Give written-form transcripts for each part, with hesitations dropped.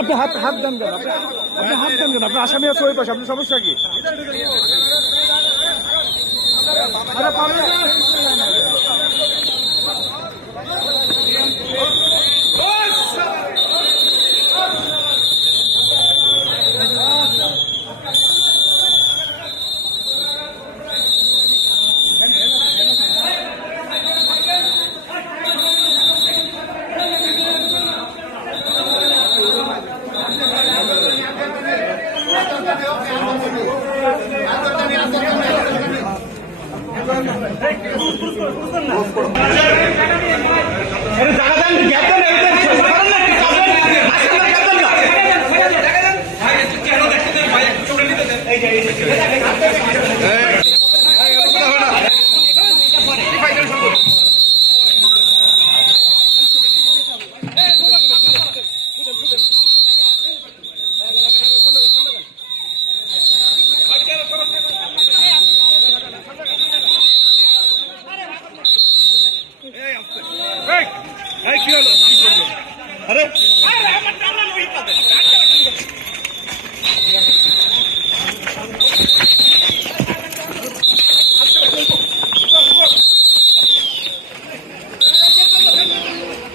আপনি হাত দেন কেন? আপনি হাত দেন কেন? আপনার আসামি আছে ওই পাশে, আপনার সমস্যা কি?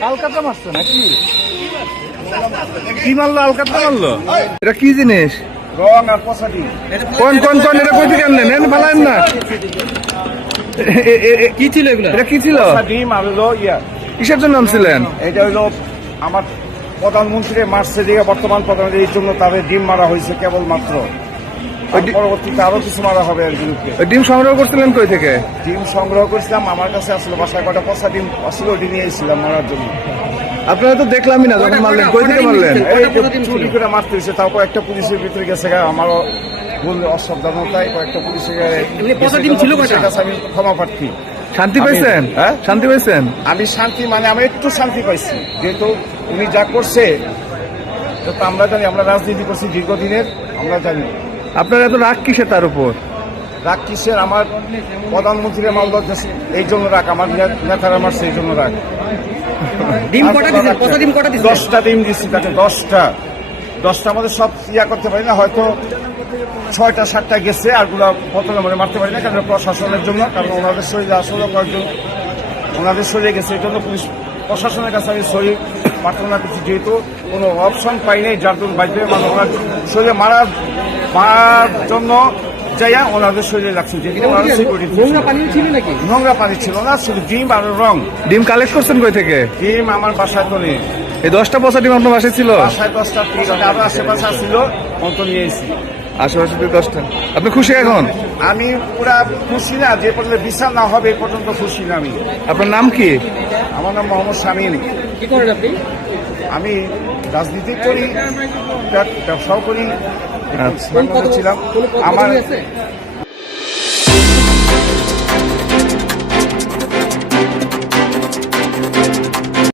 আলকাতরা মারছে নাকি? কি মারলো? আলকাতরা মারলো? এটা কি জিনিস? রং আর পছাটি। কোন কোন কোন এটা কই থেকে আনলেন? এনে ফালায়েন না। কি ছিল এগুলো? এটা কি ছিল? ডিম আর হলো কিসের জন্য আনছিলেন? এটা হলো আমার প্রধানমন্ত্রী মারছে দিয়ে বর্তমান প্রধানমন্ত্রী, এই জন্য তাদের ডিম মারা হয়েছে কেবলমাত্র। পরবর্তীতে আরো কিছু মারা হবে এর বিরুদ্ধে। ডিম সংগ্রহ করছিলেন কই থেকে? ডিম সংগ্রহ করছিলাম, আমার কাছে আসলে বাসায় কটা পচা ডিম আসলে ওটি নিয়ে এসেছিলাম মারার জন্য। আপনারা তো দেখলামই না যখন মারলেন। কই থেকে মারলেন? চুরি করে মারতে হয়েছে, তাও কয়েকটা পুলিশের ভিতরে গেছে। আমারও ভুল অসাবধানতায় কয়েকটা পুলিশের কাছে আমি ক্ষমা প্রার্থী। শান্তি পাইছেন? হ্যাঁ, শান্তি পাইছেন? আমি শান্তি মানে আমি একটু শান্তি পাইছি, যেহেতু উনি যা করছে আমরা জানি। আমরা রাজনীতি করছি দীর্ঘদিনের, আমরা জানি। আপনার এত রাগ কিসের তার উপর? রাগ কিসের? আমার প্রধানমন্ত্রীর মাল ধরতেছে এই জন্য রাগ, আমার নেতারা মারছে এই জন্য রাগ। ডিম কটা দিয়েছেন? কত ডিম কটা দিয়েছেন? 10টা ডিম দিচ্ছি তাকে। 10টা আমাদের সব করতে পারি না, হয়তো 6টা 7টা গেছে, আরগুলো প্রথমে মনে মারতে পারি না, কারণ প্রশাসনের জন্য। কারণ ওনাদের শরীরে আসলে কয়েকজন ওনাদের শরীরে গেছে, এই জন্য পুলিশ প্রশাসনের কাছে আমি শরীর প্রার্থনা করছি, যেহেতু কোনো অপশন পাই নাই যার জন্য বাইরে মানে ওনার শরীরে মারার জন্য যাইয়া ওনাদের শরীরে লাগছে। নোংরা পানি ছিল না, শুধু ডিম আর রং। ডিম কালেক্ট করছেন কই থেকে? ডিম আমার বাসায় তো নেই। এই 10টা পচা ডিম আপনার বাসায় ছিল? বাসায় 10টা, আরো আশেপাশে ছিল, অন্ত নিয়ে এসেছি। আশেপাশে 10টা। আপনি খুশি এখন? আমি পুরা খুশি না, যে পর্যন্ত বিচার না হবে এই পর্যন্ত খুশি না আমি। আপনার নাম কি? আমার নাম মোহাম্মদ শামীম। কি করেন আপনি? আমি রাজনীতি করি, ব্যবসাও করি, ছিলাম। আমার